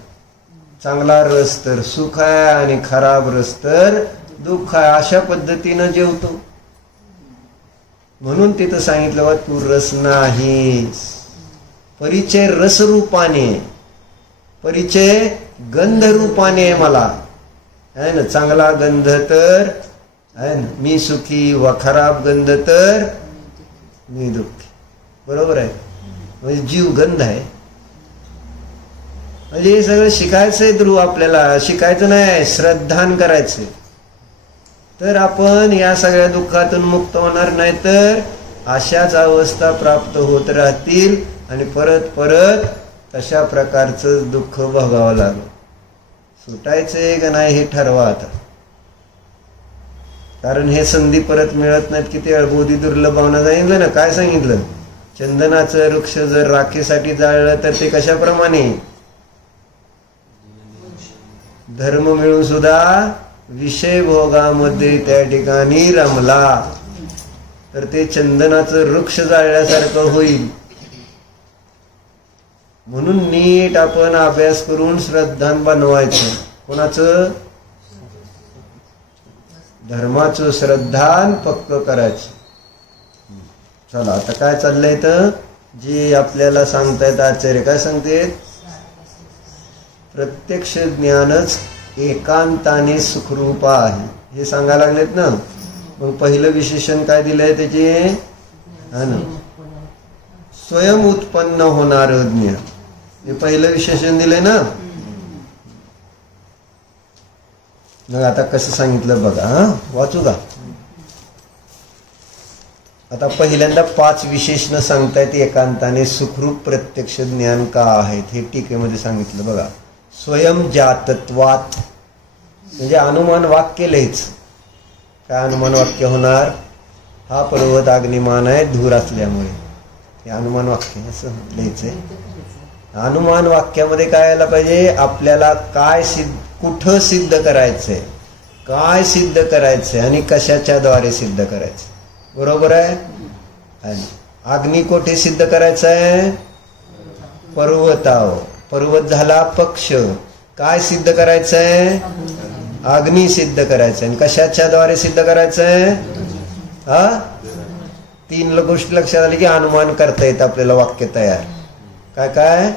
चांगला रस तर सुख आहे आणि खराब रस तर दुःख आहे. अशा पद्धतीनं जेवतो. म्हणून तिथं सांगितलं बा तू रस नाहीस. परिचय रस रूपाने, परिचय गंध रूपाने मला आहे ना. चांगला गंध तर आहे ना मी सुखी, व खराब गंध तर मी दुःखी. बरोबर आहे? म्हणजे जीव गंध आहे. म्हणजे हे सगळं शिकायचंय ध्रुव. आपल्याला शिकायचं नाही, श्रद्धान करायचंय. तर आपण या सगळ्या दुःखातून मुक्त होणार. नाही तर अशाच अवस्था प्राप्त होत राहतील आणि परत परत तशा प्रकारचं दुःख भोगावं लागलं. सुटायचंय का नाही हे ठरवा आता. कारण हे संधी परत मिळत नाहीत. किती बोधी दुर्लभ भावना सांगितलं ना. काय सांगितलं? चंदनाचं वृक्ष जर राखेसाठी जाळलं तर ते कशाप्रमाणे? धर्म मिळून सुद्धा विषय भोगामध्ये त्या ठिकाणी रमला तर ते चंदनाचं वृक्ष जाळल्यासारखं होईल. म्हणून नीट आपण अभ्यास करून श्रद्धान बनवायचं. कोणाचं? धर्माचं श्रद्धान पक्क करायचं. चला आता काय चाललंय तर जे आपल्याला सांगतायत आचार्य काय सांगते? प्रत्यक्ष ज्ञानच एकांताने सुखरूप आहे हे सांगायला लागलेत ना. मग पहिलं विशेषण काय दिलंय त्याचे? हा ना, स्वयं उत्पन्न होणार ज्ञान. हे पहिलं विशेषण दिलंय ना. मग आता कसं सांगितलं बघा. वाचू का? आता पहिल्यांदा 5 विशेषण सांगतायत एकांताने सुखरूप प्रत्यक्ष ज्ञान का आहेत हे टीकेमध्ये सांगितलं बघा. स्वयं जातत्वात म्हणजे अनुमान वाक्य लिहायचं. काय अनुमान वाक्य होणार? हा पर्वत अग्निमान आहे धूर असल्यामुळे. हे अनुमान वाक्य असं लिहायचंय. अनुमान वाक्यामध्ये काय यायला पाहिजे? आपल्याला काय कुठं सिद्ध करायचंय, काय सिद्ध करायचंय आणि कशाच्या द्वारे सिद्ध करायचं. बरोबर आहे. आणि अग्नी कोठे सिद्ध करायचा आहे? पर्वतावर. पर्वत झाला पक्ष. काय सिद्ध करायचंय? अग्नी सिद्ध करायचंय. आणि कशाच्या द्वारे सिद्ध करायचंय? हा, 3 गोष्टी लक्षात आली की अनुमान करता येत आपल्याला वाक्य तयार. काय काय?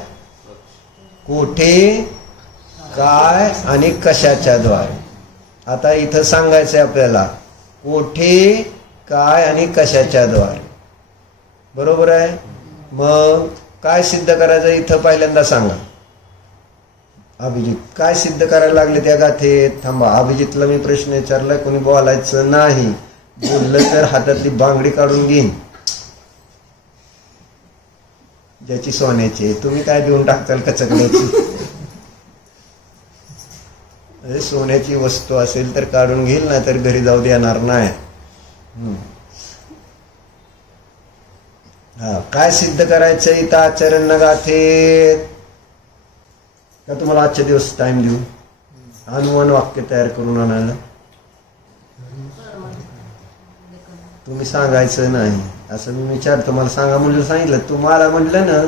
कोठे, काय आणि कशाच्या द्वारे. आता इथं सांगायचंय आपल्याला कोठे, काय आणि कशाच्या द्वारे. बरोबर आहे. मग काय सिद्ध करायचं इथं पहिल्यांदा सांगा. अभिजित काय सिद्ध करायला लागले त्या गाथेत? थांबा, अभिजितला मी प्रश्न विचारलाय, कोणी बोलायचं नाही. बोललं तर हातातली बांगडी काढून घेईन. ज्याची सोन्याची. तुम्ही काय देऊन टाकताल कचकड्याची? सोन्याची वस्तू असेल तर काढून घेईल, ना तर घरी जाऊ देणार नाही. हा, काय सिद्ध करायचं इथं आचरण गाथेत? का तुम्हाला आजच्या दिवस टाइम देऊ अनुमान वाक्य तयार करून आणायला? तुम्ही सांगायचं नाही असं मी विचारतो. मला सांगा म्हणलं सांगितलं. तुम्हाला म्हटलं ना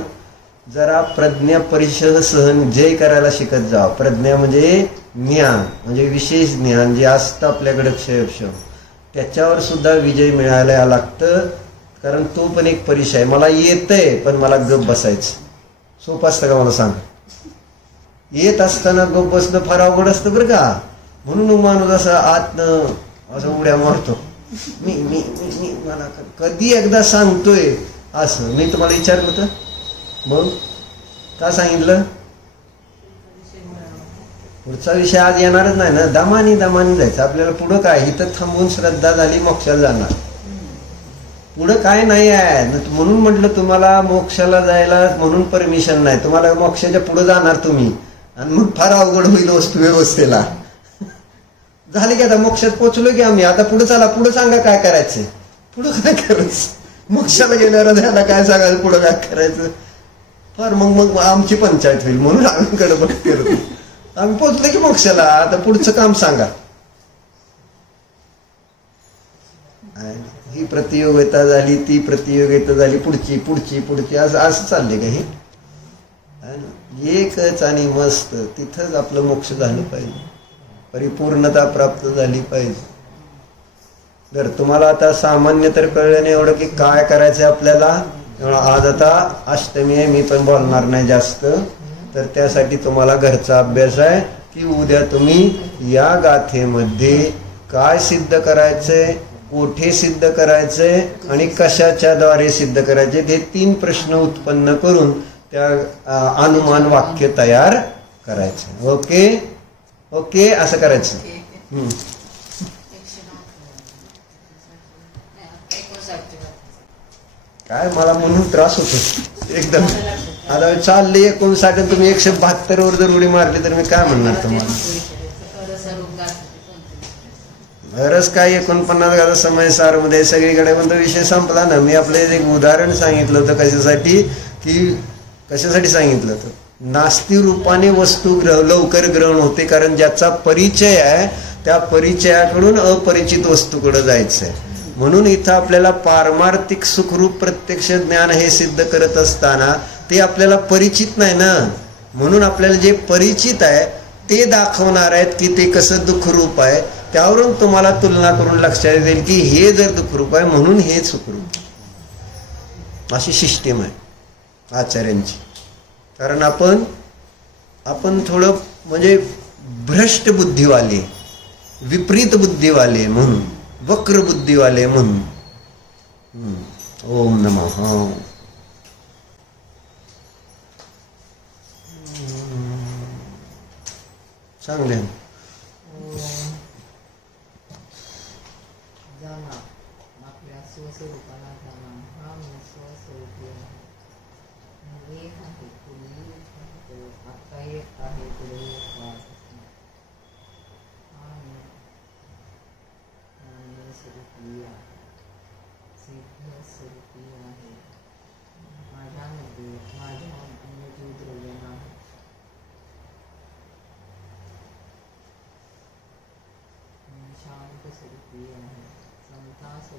जरा प्रज्ञा परिषद सहन जय करायला शिकत जा. प्रज्ञा म्हणजे ज्ञान, म्हणजे विशेष ज्ञान जे असतं आपल्याकडे क्षयक्षम, त्याच्यावर सुद्धा विजय मिळायला लागतं. कारण तो पण एक परीक्षा आहे. मला येतंय पण मला गप बसायचं. सोपं असतं का मला सांग? येत असताना गप बसणं फार अवघड असतं बरं का. म्हणून माणूस असं आतनं असं उड्या मारतो. मी मी मी मला कधी एकदा सांगतोय असं. मी तुम्हाला विचारलं होतं, मग का सांगितलं? पुढचा विषय आज येणारच नाही ना. दमानी दमानी जायचं आपल्याला. पुढं काय? इथं थांबून श्रद्धा झाली मोक्षाला जाणार. पुढं काय नाही आहे. म्हणून म्हटलं तुम्हाला मोक्षाला जायला म्हणून परमिशन नाही. तुम्हाला मोक्षाच्या पुढे जाणार तुम्ही आणि मग फार अवघड होईल वस्तू व्यवस्थेला. झाले की आता मोक्षात पोचलो की आम्ही. आता पुढे चला, पुढे सांगा काय करायचं. पुढं काय करायचं? मोक्षाला गेल्यावर द्यायला काय सांगायचं, पुढं काय करायचं? फार मग मग आमची पंचायत होईल. म्हणून आम्ही गडबड करतो. आम्ही पोचलो की मोक्षाला, आता पुढचं काम सांगा. ही प्रतियोगिता झाली, ती प्रतियोगिता झाली, पुढची पुढची पुढची, असं चालले का हे? एकच आणि मस्त. तिथंच आपलं मोक्ष झालं पाहिजे, परिपूर्णता प्राप्त झाली पाहिजे. तर तुम्हाला आता सामान्य तर कळलं नाही एवढं की काय करायचं आपल्याला. आज आता अष्टमी आहे, मी पण बोलणार नाही जास्त. तर त्यासाठी तुम्हाला घरचा अभ्यास आहे की उद्या तुम्ही या गाथेमध्ये काय सिद्ध करायचंय, कोठे सिद्ध करायचंय आणि कशाच्या द्वारे सिद्ध करायचे, हे 3 प्रश्न उत्पन्न करून त्या अनुमान वाक्य तयार करायचं. ओके ओके, असं करायचं. काय मला म्हणून त्रास होतो एकदम. आता चालले 59 तुम्ही 172 वर जर उडी मारली तर मी काय म्हणणार तुम्हाला? रस काय 49 समय सार मध्ये सगळीकडे पण तो विषय संपला ना. मी आपलं एक उदाहरण सांगितलं होतं कशासाठी, की कशासाठी सांगितलं होतं, नास्ती रूपाने वस्तू लवकर ग्रहण होते. कारण ज्याचा परिचय आहे त्या परिचयाकडून अपरिचित वस्तूकडे जायचंय. म्हणून इथं आपल्याला पारमार्थिक सुखरूप प्रत्यक्ष ज्ञान हे सिद्ध करत असताना ते आपल्याला परिचित नाही ना. म्हणून आपल्याला जे परिचित आहे ते दाखवणार आहेत की ते कसं दुःखरूप आहे. त्यावरून तुम्हाला तुलना करून लक्षात येईल की हे जर दुःखरूप आहे म्हणून हे सुखरूप. अशी सिस्टीम आहे आचार्यांची. कारण आपण थोडं म्हणजे भ्रष्ट बुद्धिवाले, विपरीत बुद्धिवाले म्हणून, वक्र बुद्धिवाले म्हणून. ओम नमः. चांगले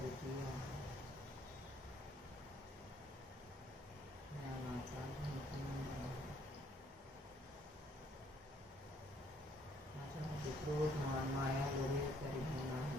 तृतीया ज्ञानाचा माझ्यामध्ये क्रोध मान माया लोभ तरी नाही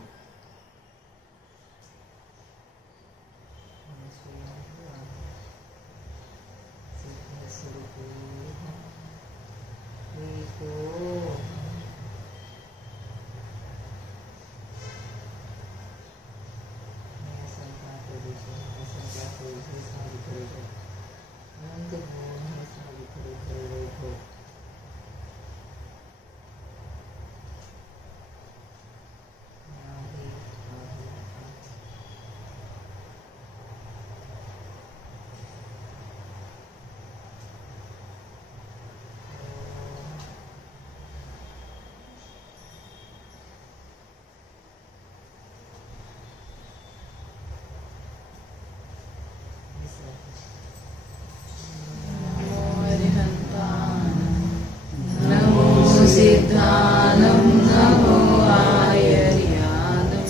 सिद्धानं नमो आयर्यानं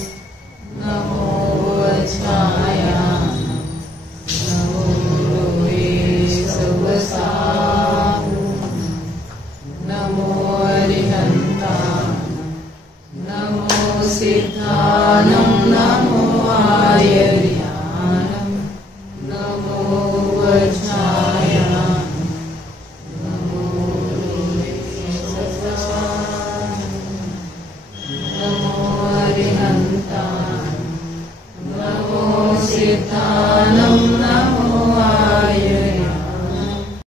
नमो वज्रायानं नमो लोहे सवसाहुं नमो अरिहन्तानं नमो सिद्धानं नमो आयर्यानं नमो वज्रायानं सिद्धानं